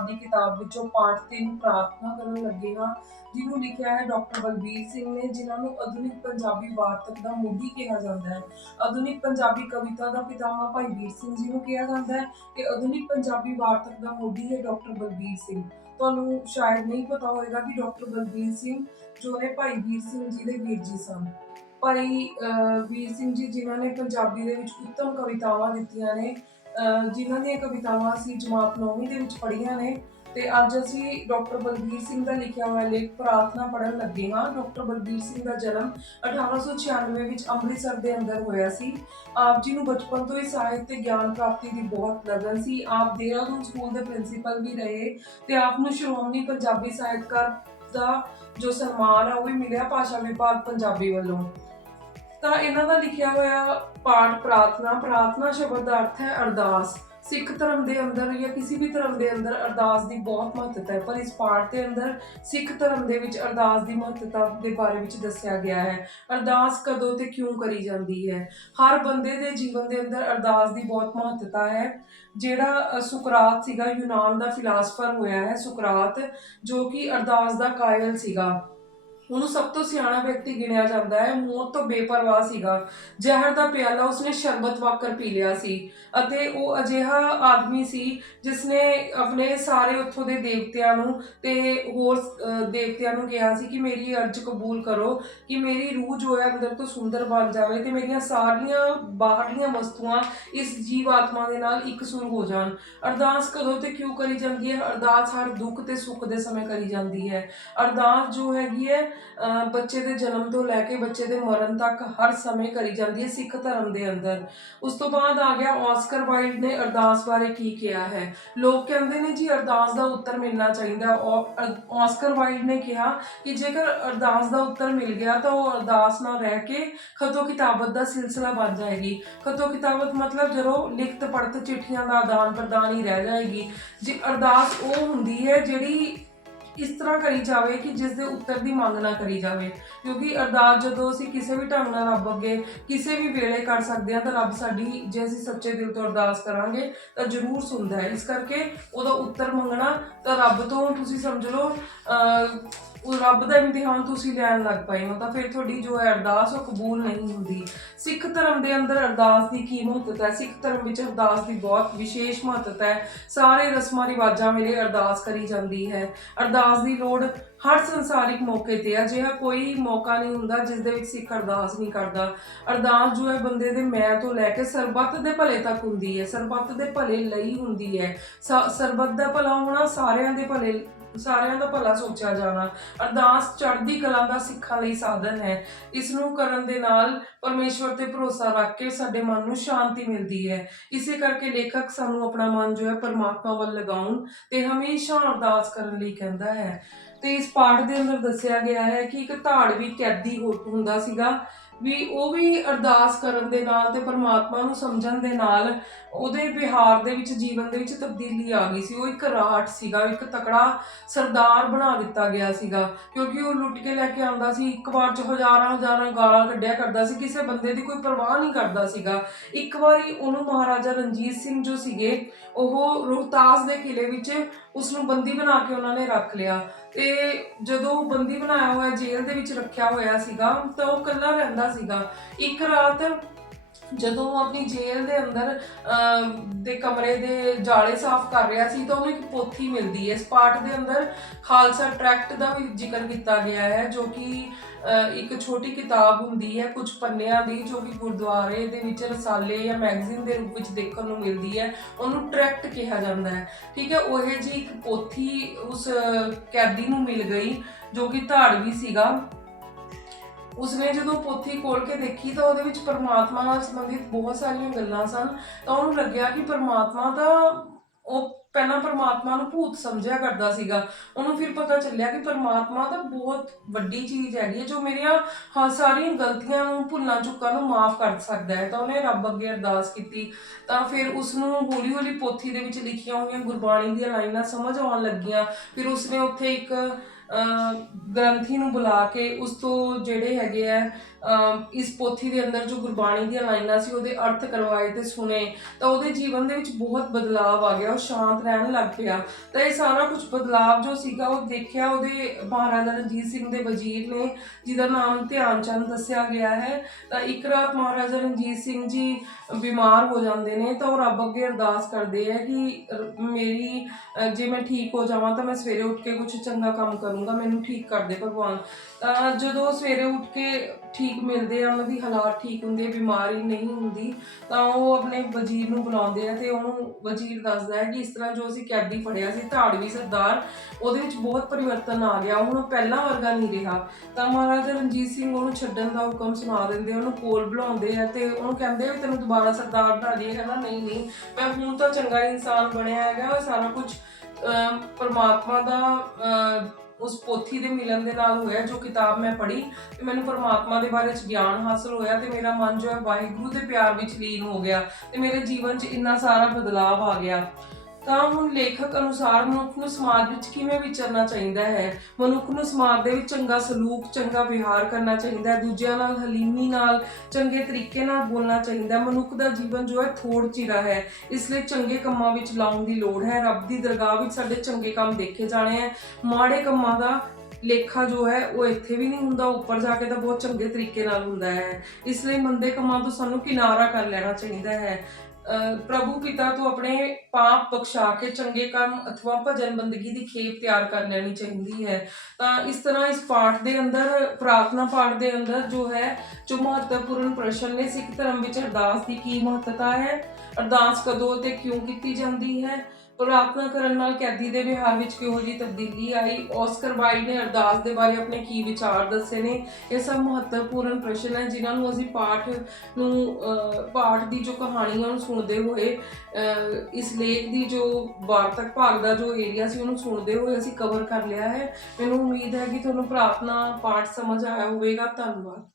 ਪੰਜਾਬ ਦੀ ਕਿਤਾਬ ਵਿੱਚੋਂ ਪਾਠ 3 ਪ੍ਰਾਰਥਨਾ ਕਰਨ ਲੱਗੇ ਹਾਂ ਜਿਹਨੂੰ ਲਿਖਿਆ ਹੈ ਡਾਕਟਰ ਬਲਬੀਰ ਸਿੰਘ ਨੇ ਜਿਨ੍ਹਾਂ ਨੂੰ ਆਧੁਨਿਕ ਪੰਜਾਬੀ ਵਾਰਤਕ ਦਾ ਮੋਢੀ ਕਿਹਾ ਜਾਂਦਾ ਹੈ। ਆਧੁਨਿਕ ਪੰਜਾਬੀ ਕਵਿਤਾ ਦਾ ਪਿਤਾਮਾ ਭਾਈ ਵੀਰ ਸਿੰਘ ਜੀ ਨੂੰ ਕਿਹਾ ਜਾਂਦਾ ਹੈ ਤੇ ਆਧੁਨਿਕ ਪੰਜਾਬੀ ਵਾਰਤਕ ਦਾ ਮੋਢੀ ਹੈ ਡਾਕਟਰ ਬਲਬੀਰ ਸਿੰਘ। ਤੁਹਾਨੂੰ ਸ਼ਾਇਦ ਨਹੀਂ ਪਤਾ ਹੋਵੇਗਾ ਕਿ ਡਾਕਟਰ ਬਲਬੀਰ ਸਿੰਘ ਜੋ ਨੇ ਭਾਈ ਵੀਰ ਸਿੰਘ ਜੀ ਦੇ ਵੀਰ ਜੀ ਸਨ। ਭਾਈ ਅਹ, ਵੀਰ ਸਿੰਘ ਜੀ ਜਿਨ੍ਹਾਂ ਨੇ ਪੰਜਾਬੀ ਦੇ ਵਿੱਚ ਉੱਤਮ ਕਵਿਤਾਵਾਂ ਦਿੱਤੀਆਂ ਨੇ ਜਿਨ੍ਹਾਂ ਦੀਆਂ ਕਵਿਤਾਵਾਂ ਅਸੀਂ ਜਮਾਤ 9ਵੀਂ ਦੇ ਵਿੱਚ ਪੜ੍ਹੀਆਂ ਨੇ ਤੇ ਅੱਜ ਅਸੀਂ ਡਾਕਟਰ ਬਲਬੀਰ ਸਿੰਘ ਦਾ ਲਿਖਿਆ ਹੋਇਆ ਲੇਖ ਪ੍ਰਾਰਥਨਾ ਪੜ੍ਹਨ ਲੱਗੇ ਹਾਂ। ਡਾਕਟਰ ਬਲਬੀਰ ਸਿੰਘ ਦਾ ਜਨਮ 1896 ਵਿੱਚ ਅੰਮ੍ਰਿਤਸਰ ਦੇ ਅੰਦਰ ਹੋਇਆ ਸੀ। ਆਪ ਜੀ ਨੂੰ ਬਚਪਨ ਤੋਂ ਹੀ ਸਾਹਿਤ ਤੇ ਗਿਆਨ ਪ੍ਰਾਪਤੀ ਦੀ ਬਹੁਤ ਲਗਨ ਸੀ। ਆਪ ਦੇਹਰਾਦੂਨ ਸਕੂਲ ਦੇ ਪ੍ਰਿੰਸੀਪਲ ਵੀ ਰਹੇ ਤੇ ਆਪ ਨੂੰ ਸ਼੍ਰੋਮਣੀ ਪੰਜਾਬੀ ਸਾਹਿਤਕਾਰ ਦਾ ਜੋ ਸਨਮਾਨ ਹੈ ਉਹ ਵੀ ਮਿਲਿਆ ਭਾਸ਼ਾ ਵਿਭਾਗ ਪੰਜਾਬੀ ਵੱਲੋਂ। ਤਾਂ ਇਹਨਾਂ ਦਾ ਲਿਖਿਆ ਹੋਇਆ ਪਾਠ, ਪ੍ਰਾਰਥਨਾ ਪ੍ਰਾਰਥਨਾ ਸ਼ਬਦ ਦਾ ਅਰਥ ਹੈ ਅਰਦਾਸ। ਸਿੱਖ ਧਰਮ ਦੇ ਅੰਦਰ ਜਾਂ ਕਿਸੇ ਵੀ ਧਰਮ ਦੇ ਅੰਦਰ ਅਰਦਾਸ ਦੀ ਬਹੁਤ ਮਹੱਤਤਾ ਹੈ, ਪਰ ਇਸ ਪਾਠ ਦੇ ਅੰਦਰ ਸਿੱਖ ਧਰਮ ਦੇ ਵਿੱਚ ਅਰਦਾਸ ਦੀ ਮਹੱਤਤਾ ਦੇ ਬਾਰੇ ਵਿੱਚ ਦੱਸਿਆ ਗਿਆ ਹੈ। ਅਰਦਾਸ ਕਦੋਂ ਤੇ ਕਿਉਂ ਕਰੀ ਜਾਂਦੀ ਹੈ? ਹਰ ਬੰਦੇ ਦੇ ਜੀਵਨ ਦੇ ਅੰਦਰ ਅਰਦਾਸ ਦੀ ਬਹੁਤ ਮਹੱਤਤਾ ਹੈ। ਜਿਹੜਾ ਸੁਕਰਾਤ ਸੀਗਾ, ਯੂਨਾਨ ਦਾ ਫਿਲਾਸਫਰ ਹੋਇਆ ਹੈ, ਸੁਕਰਾਤ, ਜੋ ਕਿ ਅਰਦਾਸ ਦਾ ਕਾਇਲ ਸੀਗਾ। ਉਹਨੂੰ ਸਭ ਤੋਂ ਸਿਆਣਾ ਵਿਅਕਤੀ ਗਿਣਿਆ ਜਾਂਦਾ ਹੈ। ਮੌਤ ਤੋਂ ਬੇਪਰਵਾਹ ਸੀਗਾ। ਜ਼ਹਿਰ ਦਾ ਪਿਆਲਾ ਉਸਨੇ ਸ਼ਰਬਤ ਵਾਕਰ ਪੀ ਲਿਆ ਸੀ ਅਤੇ ਉਹ ਅਜਿਹਾ ਆਦਮੀ ਸੀ ਜਿਸਨੇ ਆਪਣੇ ਸਾਰੇ ਉੱਥੋਂ ਦੇ ਦੇਵਤਿਆਂ ਨੂੰ ਤੇ ਹੋਰ ਦੇਵਤਿਆਂ ਨੂੰ ਕਿਹਾ ਸੀ ਕਿ ਮੇਰੀ ਅਰਜ਼ ਕਬੂਲ ਕਰੋ ਕਿ ਮੇਰੀ ਰੂਹ ਜੋ ਹੈ ਅੰਦਰ ਤੋਂ ਸੁੰਦਰ ਬਣ ਜਾਵੇ ਤੇ ਮੇਰੀਆਂ ਸਾਰੀਆਂ ਬਾਹਰਲੀਆਂ ਵਸਤੂਆਂ ਇਸ ਜੀਵ ਆਤਮਾ ਦੇ ਨਾਲ ਇੱਕ ਸੁਰ ਹੋ ਜਾਣ। ਅਰਦਾਸ ਕਦੋਂ ਤੇ ਕਿਉਂ ਕਰੀ ਜਾਂਦੀ ਹੈ? ਅਰਦਾਸ ਹਰ ਦੁੱਖ ਤੇ ਸੁੱਖ ਦੇ ਸਮੇਂ ਕਰੀ ਜਾਂਦੀ ਹੈ। ਅਰਦਾਸ ਜੋ ਹੈਗੀ ਹੈ ਬੱਚੇ ਦੇ ਜਨਮ ਤੋਂ ਲੈ ਕੇ ਬੱਚੇ ਦੇ ਮਰਨ ਤੱਕ ਹਰ ਸਮੇਂ ਕਰੀ ਜਾਂਦੀ ਹੈ ਸਿੱਖ ਧਰਮ ਦੇ ਅੰਦਰ। ਉਸ ਤੋਂ ਬਾਅਦ ਆ ਗਿਆ ਆਸਕਰ ਵਾਈਲਡ ਨੇ ਅਰਦਾਸ ਬਾਰੇ ਕੀ ਕਿਹਾ ਹੈ। ਲੋਕ ਕਹਿੰਦੇ ਨੇ ਜੀ ਅਰਦਾਸ ਦਾ ਉੱਤਰ ਮਿਲਣਾ ਚਾਹੀਦਾ। ਆਸਕਰ ਵਾਈਲਡ ਨੇ ਕਿਹਾ ਕਿ ਜੇਕਰ ਅਰਦਾਸ ਦਾ ਉੱਤਰ ਮਿਲ ਗਿਆ ਤਾਂ ਉਹ ਅਰਦਾਸ ਨਾਲ ਰਹਿ ਕੇ ਖਤੋ ਕਿਤਾਬਤ ਦਾ ਸਿਲਸਿਲਾ ਬਣ ਜਾਏਗੀ। ਖਤੋ ਕਿਤਾਬਤ ਮਤਲਬ ਜਦੋਂ ਲਿਖਤ ਪੜਤ ਚਿੱਠੀਆਂ ਦਾ ਆਦਾਨ ਪ੍ਰਦਾਨ ਹੀ ਰਹਿ ਜਾਏਗੀ। ਜੀ ਅਰਦਾਸ ਉਹ ਹੁੰਦੀ ਹੈ ਜਿਹੜੀ ਇਸ ਤਰ੍ਹਾਂ ਕਰੀ ਜਾਵੇ ਕਿ ਜਿਸ ਦੇ ਉੱਤਰ ਦੀ ਮੰਗ ਨਾ ਕਰੀ ਜਾਵੇ। ਕਿਉਂਕਿ ਅਰਦਾਸ ਜਦੋਂ ਅਸੀਂ ਕਿਸੇ ਵੀ ਢੰਗ ਨਾਲ ਰੱਬ ਅੱਗੇ ਕਿਸੇ ਵੀ ਵੇਲੇ ਕਰ ਸਕਦੇ ਹਾਂ ਤਾਂ ਰੱਬ ਸਾਡੀ, ਜੇ ਅਸੀਂ ਸੱਚੇ ਦਿਲ ਤੋਂ ਅਰਦਾਸ ਕਰਾਂਗੇ ਤਾਂ ਜ਼ਰੂਰ ਸੁਣਦਾ ਹੈ। ਇਸ ਕਰਕੇ ਉਹਦਾ ਉੱਤਰ ਮੰਗਣਾ ਤਾਂ ਰੱਬ ਤੋਂ ਤੁਸੀਂ ਸਮਝ ਲਓ। ਉਹ ਰੱਬ ਦਾ ਇਮਤਿਹਾਨ ਤੁਸੀਂ ਲੈਣ ਲੱਗ ਪਏ ਹੋ, ਤਾਂ ਫਿਰ ਤੁਹਾਡੀ ਜੋ ਹੈ ਅਰਦਾਸ ਉਹ ਕਬੂਲ ਨਹੀਂ ਹੁੰਦੀ। ਸਿੱਖ ਧਰਮ ਦੇ ਅੰਦਰ ਅਰਦਾਸ ਦੀ ਕੀ ਮਹੱਤਤਾ ਹੈ? ਸਿੱਖ ਧਰਮ ਵਿੱਚ ਅਰਦਾਸ ਦੀ ਬਹੁਤ ਵਿਸ਼ੇਸ਼ ਮਹੱਤਤਾ ਹੈ। ਸਾਰੇ ਰਸਮਾਂ, ਰਿਵਾਜਾਂ ਵੇਲੇ ਅਰਦਾਸ ਕਰੀ ਜਾਂਦੀ ਹੈ। ਅਰਦਾਸ ਦੀ ਲੋੜ ਹਰ ਸੰਸਾਰਿਕ ਮੌਕੇ ਤੇ ਹੈ। ਅਜਿਹਾ ਕੋਈ ਮੌਕਾ ਨਹੀਂ ਹੁੰਦਾ ਜਿਸ ਦੇ ਵਿੱਚ ਸਿੱਖ ਅਰਦਾਸ ਨਹੀਂ ਕਰਦਾ। ਅਰਦਾਸ ਜੋ ਹੈ ਬੰਦੇ ਦੇ ਮੈਂ ਤੋਂ ਲੈ ਕੇ ਸਰਬੱਤ ਦੇ ਭਲੇ ਤੱਕ ਹੁੰਦੀ ਹੈ। ਸਰਬੱਤ ਦੇ ਭਲੇ ਲਈ ਹੁੰਦੀ ਹੈ। ਸ- ਸਰਬੱਤ ਦਾ ਭਲਾ ਹੋਣਾ ਸਾਰਿਆਂ ਦੇ ਭਲੇ ਸਾਰਿਆਂ ਦਾ ਭਲਾ ਸੋਚਿਆ ਜਾਣਾ। ਅਰਦਾਸ, ਚੜ੍ਹਦੀ ਕਲਾ ਦਾ ਸਿੱਖਾਂ ਲਈ ਸਾਧਨ ਹੈ। ਇਸ ਨੂੰ ਕਰਨ ਦੇ ਨਾਲ ਪਰਮੇਸ਼ਵਰ ਤੇ ਭਰੋਸਾ ਰੱਖ ਕੇ ਸਾਡੇ ਮਨ ਨੂੰ ਸ਼ਾਂਤੀ ਮਿਲਦੀ ਹੈ। ਇਸੇ ਕਰਕੇ ਲੇਖਕ ਸਾਨੂੰ ਆਪਣਾ ਮਨ ਜੋ ਹੈ ਪਰਮਾਤਮਾ ਵੱਲ ਲਗਾਉਣ ਤੇ ਹਮੇਸ਼ਾ ਅਰਦਾਸ ਕਰਨ ਲਈ ਕਹਿੰਦਾ ਹੈ। ਤੇ ਇਸ ਪਾਠ ਦੇ ਅੰਦਰ ਦੱਸਿਆ ਗਿਆ ਹੈ ਕਿ ਇੱਕ ਧਾੜਵੀ ਕੈਦੀ ਹੋ- ਹੁੰਦਾ ਸੀਗਾ। ਵੀ ਉਹ ਵੀ ਅਰਦਾਸ ਕਰਨ ਦੇ ਨਾਲ ਤੇ ਪਰਮਾਤਮਾ ਨੂੰ ਸਮਝਣ ਦੇ ਨਾਲ ਉਹਦੇ ਵਿਹਾਰ ਦੇ ਵਿੱਚ, ਜੀਵਨ ਦੇ ਵਿੱਚ ਤਬਦੀਲੀ ਆ ਗਈ ਸੀ। ਉਹ ਇੱਕ ਰਾਟ ਸੀਗਾ, ਇੱਕ ਤਕੜਾ ਸਰਦਾਰ ਬਣਾ ਦਿੱਤਾ ਗਿਆ ਸੀਗਾ। ਕਿਉਂਕਿ ਉਹ ਲੁੱਟ ਕੇ ਲੈ ਕੇ ਆਉਂਦਾ ਸੀ, ਇੱਕ ਵਾਰ ਚ ਹਜ਼ਾਰਾਂ ਹਜ਼ਾਰਾਂ ਗਾਲਾਂ ਕੱਢਿਆ ਕਰਦਾ ਸੀ, ਕਿਸੇ ਬੰਦੇ ਦੀ ਕੋਈ ਪਰਵਾਹ ਨਹੀਂ ਕਰਦਾ ਸੀਗਾ। ਇੱਕ ਵਾਰੀ ਉਹਨੂੰ ਮਹਾਰਾਜਾ ਰਣਜੀਤ ਸਿੰਘ ਜੋ ਸੀਗੇ ਉਹ ਰੋਹਤਾਸ ਦੇ ਕਿਲੇ ਵਿੱਚ ਉਸ ਨੂੰ ਬੰਦੀ ਬਣਾ ਕੇ ਉਹਨਾਂ ਨੇ ਰੱਖ ਲਿਆ। ਤੇ ਜਦੋਂ ਬੰਦੀ ਬਣਾਇਆ ਹੋਇਆ ਜੇਲ੍ਹ ਦੇ ਵਿੱਚ ਰੱਖਿਆ ਹੋਇਆ ਸੀਗਾ ਤਾਂ ਉਹ ਇਕੱਲਾ ਰਹਿੰਦਾ ਸੀਗਾ। ਇੱਕ ਰਾਤ ਜਦੋਂ ਉਹ ਆਪਣੀ ਜੇਲ੍ਹ ਦੇ ਅੰਦਰ ਅਮ, ਦੇ ਕਮਰੇ ਦੇ ਜਾਲੇ ਸਾਫ਼ ਕਰ ਰਿਹਾ ਸੀ ਤਾਂ ਉਹਨੂੰ ਇੱਕ ਪੋਥੀ ਮਿਲਦੀ ਹੈ। ਇਸ ਪਾਠ ਦੇ ਅੰਦਰ ਖਾਲਸਾ ਟਰੈਕਟ ਦਾ ਵੀ ਜ਼ਿਕਰ ਕੀਤਾ ਗਿਆ ਹੈ ਜੋ ਕਿ ਇੱਕ ਛੋਟੀ ਕਿਤਾਬ ਹੁੰਦੀ ਹੈ, ਕੁਝ ਪੰਨਿਆਂ ਦੀ, ਜੋ ਕਿ ਗੁਰਦੁਆਰੇ ਦੇ ਵਿੱਚ ਰਸਾਲੇ ਜਾਂ ਮੈਗਜ਼ੀਨ ਦੇ ਰੂਪ ਵਿੱਚ ਦੇਖਣ ਨੂੰ ਮਿਲਦੀ ਹੈ, ਉਹਨੂੰ ਟਰੈਕਟ ਕਿਹਾ ਜਾਂਦਾ ਹੈ। ਠੀਕ ਹੈ, ਉਹ ਜੀ ਇੱਕ ਪੋਥੀ ਉਸ ਕੈਦੀ ਨੂੰ ਮਿਲ ਗਈ, ਜੋ ਕਿ ਧਾੜਵੀ ਸੀਗਾ। ਉਸਨੇ ਜਦੋਂ ਪੋਥੀ ਖੋਲ ਕੇ ਦੇਖੀ ਤਾਂ ਉਹਦੇ ਵਿੱਚ ਪਰਮਾਤਮਾ ਨਾਲ ਸੰਬੰਧਿਤ ਬਹੁਤ ਸਾਰੀਆਂ ਗੱਲਾਂ ਸਨ, ਤਾਂ ਉਹਨੂੰ ਲੱਗਿਆ ਕਿ ਪਰਮਾਤਮਾ ਤਾਂ ਉਹ ਪਹਿਲਾਂ ਪਰਮਾਤਮਾ ਨੂੰ ਭੂਤ ਸਮਝਿਆ ਕਰਦਾ ਸੀਗਾ। ਉਹਨੂੰ ਫਿਰ ਪਤਾ ਚੱਲਿਆ ਕਿ ਪਰਮਾਤਮਾ ਤਾਂ ਬਹੁਤ ਵੱਡੀ ਚੀਜ਼ ਹੈਗੀ ਹੈ ਜੋ ਮੇਰੀਆਂ ਹਾਂ ਸਾਰੀਆਂ ਗਲਤੀਆਂ ਨੂੰ ਭੁੱਲਾਂ ਚੁੱਕਾਂ ਨੂੰ ਮਾਫ ਕਰ ਸਕਦਾ ਹੈ। ਤਾਂ ਉਹਨੇ ਰੱਬ ਅੱਗੇ ਅਰਦਾਸ ਕੀਤੀ। ਤਾਂ ਫਿਰ ਉਸ ਨੂੰ ਹੌਲੀ ਹੌਲੀ ਪੋਥੀ ਦੇ ਵਿੱਚ ਲਿਖੀਆਂ ਹੋਈਆਂ ਗੁਰਬਾਣੀ ਦੀਆਂ ਲਾਈਨਾਂ ਸਮਝ ਆਉਣ ਲੱਗੀਆਂ। ਫਿਰ ਉਸਨੇ ਉੱਥੇ ਇੱਕ ਅਹ, ਗ੍ਰੰਥੀ ਨੂੰ ਬੁਲਾ ਕੇ ਉਸ ਤੋਂ ਜਿਹੜੇ ਹੈਗੇ ਆ ਇਸ ਪੋਥੀ ਦੇ ਅੰਦਰ ਜੋ ਗੁਰਬਾਣੀ ਦੀਆਂ ਲਾਈਨਾਂ ਸੀ, ਉਹਦੇ ਅਰਥ ਕਰਵਾਏ ਤੇ ਸੁਣੇ, ਤਾਂ ਉਹਦੇ ਜੀਵਨ ਦੇ ਵਿੱਚ ਬਹੁਤ ਬਦਲਾਅ ਆ ਗਿਆ, ਉਹ ਸ਼ਾਂਤ ਰਹਿਣ ਲੱਗ ਪਿਆ। ਤਾਂ ਇਹ ਸਾਰਾ ਕੁਝ ਬਦਲਾਅ ਜੋ ਸੀਗਾ, ਉਹ ਦੇਖਿਆ ਉਹਦੇ ਮਹਾਰਾਜਾ ਰਣਜੀਤ ਸਿੰਘ ਦੇ ਵਜ਼ੀਰ ਨੇ, ਜਿਹਦਾ ਨਾਮ ਧਿਆਨ ਚੰਦ ਦੱਸਿਆ ਗਿਆ ਹੈ। ਤਾਂ ਇੱਕ ਰਾਤ ਮਹਾਰਾਜਾ ਰਣਜੀਤ ਸਿੰਘ ਜੀ ਬਿਮਾਰ ਹੋ ਜਾਂਦੇ ਨੇ, ਤਾਂ ਉਹ ਰੱਬ ਅੱਗੇ ਅਰਦਾਸ ਕਰਦੇ ਆ ਕਿ, ਰ- ਮੇਰੀ ਜੇ ਮੈਂ ਠੀਕ ਹੋ ਜਾਵਾਂ, ਤਾਂ ਮੈਂ ਸਵੇਰੇ ਉੱਠ ਕੇ ਕੁਝ ਚੰਗਾ ਕੰਮ ਕਰੂੰਗਾ, ਮੈਨੂੰ ਠੀਕ ਕਰ ਦੇ ਭਗਵਾਨ। ਤਾਂ ਜਦੋਂ ਉਹ ਸਵੇਰੇ ਉੱਠ ਕੇ ਠੀਕ ਮਿਲਦੇ ਆ ਉਹਨਾਂ ਦੀ ਹਾਲਾਤ ਠੀਕ ਹੁੰਦੇ ਆ, ਬਿਮਾਰੀ ਨਹੀਂ ਹੁੰਦੀ ਤਾਂ ਉਹ ਆਪਣੇ ਵਜ਼ੀਰ ਨੂੰ ਬੁਲਾਉਂਦੇ ਆ ਤੇ ਉਹਨੂੰ ਵਜ਼ੀਰ ਦੱਸਦਾ ਹੈ ਕਿ ਇਸ ਤਰ੍ਹਾਂ ਜੋ ਅਸੀਂ ਕੈਦੀ ਫੜਿਆ ਸੀ ਧਾੜਵੀ ਸਰਦਾਰ ਉਹਦੇ ਵਿੱਚ ਬਹੁਤ ਪਰਿਵਰਤਨ ਆ ਗਿਆ। ਹੁਣ ਉਹ ਪਹਿਲਾਂ ਵਰਗਾ ਨਹੀਂ ਰਿਹਾ। ਤਾਂ ਮਹਾਰਾਜਾ ਰਣਜੀਤ ਸਿੰਘ ਉਹਨੂੰ ਛੱਡਣ ਦਾ ਹੁਕਮ ਸੁਣਾ ਦਿੰਦੇ ਉਹਨੂੰ ਕੋਲ ਬੁਲਾਉਂਦੇ ਆ ਤੇ ਉਹਨੂੰ ਕਹਿੰਦੇ ਵੀ ਤੈਨੂੰ ਦੁਬਾਰਾ ਸਰਦਾਰ ਬਣਾ ਦਈਏ। ਕਹਿੰਦਾ ਨਹੀਂ ਨਹੀਂ ਮੈਂ ਹੁਣ ਤਾਂ ਚੰਗਾ ਇਨਸਾਨ ਬਣਿਆ ਹੈਗਾ ਉਹ ਸਾਰਾ ਕੁਝ ਪਰਮਾਤਮਾ ਦਾ ਅਮ, ਉਸ ਪੋਥੀ ਦੇ ਮਿਲਣ ਦੇ ਨਾਲ ਹੋਇਆ, ਜੋ ਕਿਤਾਬ ਮੈਂ ਪੜ੍ਹੀ ਤੇ ਮੈਨੂੰ ਪਰਮਾਤਮਾ ਦੇ ਬਾਰੇ ਚ ਗਿਆਨ ਹਾਸਲ ਹੋਇਆ ਤੇ ਮੇਰਾ ਮਨ ਜੋ ਹੈ ਵਾਹਿਗੁਰੂ ਦੇ ਪਿਆਰ ਵਿੱਚ ਲੀਨ ਹੋ ਗਿਆ ਤੇ ਮੇਰੇ ਜੀਵਨ 'ਚ ਇੰਨਾ ਸਾਰਾ ਬਦਲਾਅ ਆ ਗਿਆ। ਤਾਂ ਹੁਣ ਲੇਖਕ ਅਨੁਸਾਰ ਮਨੁੱਖ ਨੂੰ ਸਮਾਜ ਵਿੱਚ ਕਿਵੇਂ ਵਿਚਰਨਾ ਚਾਹੀਦਾ ਹੈ? ਮਨੁੱਖ ਨੂੰ ਸਮਾਜ ਦੇ ਵਿੱਚ ਚੰਗਾ ਸਲੂਕ, ਚੰਗਾ ਵਿਹਾਰ ਕਰਨਾ ਚਾਹੀਦਾ ਹੈ, ਦੂਜਿਆਂ ਨਾਲ ਹਲੀਮੀ ਨਾਲ, ਚੰਗੇ ਤਰੀਕੇ ਨਾਲ ਬੋਲਣਾ ਚਾਹੀਦਾ ਹੈ। ਮਨੁੱਖ ਦਾ ਜੀਵਨ ਜੋ ਹੈ ਥੋੜ ਚਿਰਾ ਹੈ। ਇਸ ਲਈ ਚੰਗੇ ਕੰਮਾਂ ਵਿੱਚ ਲਾਉਣ ਦੀ ਲੋੜ ਹੈ। ਰੱਬ ਦੀ ਦਰਗਾਹ ਵਿੱਚ ਸਾਡੇ ਚੰਗੇ ਕੰਮ ਦੇਖੇ ਜਾਣੇ ਹੈ। ਮਾੜੇ ਕੰਮਾਂ ਦਾ ਲੇਖਾ ਜੋ ਹੈ, ਉਹ ਇੱਥੇ ਵੀ ਨਹੀਂ ਹੁੰਦਾ, ਉੱਪਰ ਜਾ ਕੇ ਤਾਂ ਬਹੁਤ ਚੰਗੇ ਤਰੀਕੇ ਨਾਲ ਹੁੰਦਾ ਹੈ। ਇਸ ਲਈ ਮੰਦੇ ਕੰਮਾਂ ਤੋਂ ਸਾਨੂੰ ਕਿਨਾਰਾ ਕਰ ਲੈਣਾ ਚਾਹੀਦਾ ਹੈ। ਪ੍ਰਭੂ ਪਿਤਾ ਤੋਂ ਆਪਣੇ ਪਾਪ ਬਖਸ਼ਾ ਕੇ ਚੰਗੇ ਕੰਮ ਅਥਵਾ ਭਜਨ ਬੰਦਗੀ ਦੀ ਖੇਪ ਤਿਆਰ ਕਰ ਲੈਣੀ ਚਾਹੀਦੀ ਹੈ। ਤਾਂ ਇਸ ਤਰ੍ਹਾਂ ਇਸ ਪਾਠ ਦੇ ਅੰਦਰ, ਪ੍ਰਾਰਥਨਾ ਪਾਠ ਦੇ ਅੰਦਰ ਜੋ ਹੈ, ਜੋ ਮਹੱਤਵਪੂਰਨ ਪ੍ਰਸ਼ਨ ਨੇ ਸਿੱਖ ਧਰਮ ਵਿੱਚ ਅਰਦਾਸ ਦੀ ਕੀ ਮਹੱਤਤਾ ਹੈ ਅਰਦਾਸ ਕਦੋਂ ਅਤੇ ਕਿਉਂ ਕੀਤੀ ਜਾਂਦੀ ਹੈ? ਪ੍ਰਾਰਥਨਾ ਕਰਨ ਨਾਲ ਕੈਦੀ ਦੇ ਵਿਹਾਰ ਵਿੱਚ ਕਿਹੋ ਜਿਹੀ ਤਬਦੀਲੀ ਆਈ? ਔਸਕਰ ਵਾਈਲਡ ਨੇ ਅਰਦਾਸ ਦੇ ਬਾਰੇ ਆਪਣੇ ਕੀ ਵਿਚਾਰ ਦੱਸੇ ਨੇ? ਇਹ ਸਭ ਮਹੱਤਵਪੂਰਨ ਪ੍ਰਸ਼ਨ ਹੈ, ਜਿਨ੍ਹਾਂ ਨੂੰ ਅਸੀਂ ਪਾਠ ਨੂੰ ਪਾਠ ਦੀ ਜੋ ਕਹਾਣੀ ਹੈ ਉਹਨੂੰ ਸੁਣਦੇ ਹੋਏ ਇਸ ਲੇਖ ਦੀ ਜੋ ਵਾਰਤਕ ਭਾਗ ਦਾ ਜੋ ਏਰੀਆ ਸੀ, ਉਹਨੂੰ ਸੁਣਦੇ ਹੋਏ ਅਸੀਂ ਕਵਰ ਕਰ ਲਿਆ ਹੈ। ਮੈਨੂੰ ਉਮੀਦ ਹੈ ਕਿ ਤੁਹਾਨੂੰ ਪ੍ਰਾਰਥਨਾ ਪਾਠ ਸਮਝ ਆਇਆ ਹੋਵੇਗਾ। ਧੰਨਵਾਦ।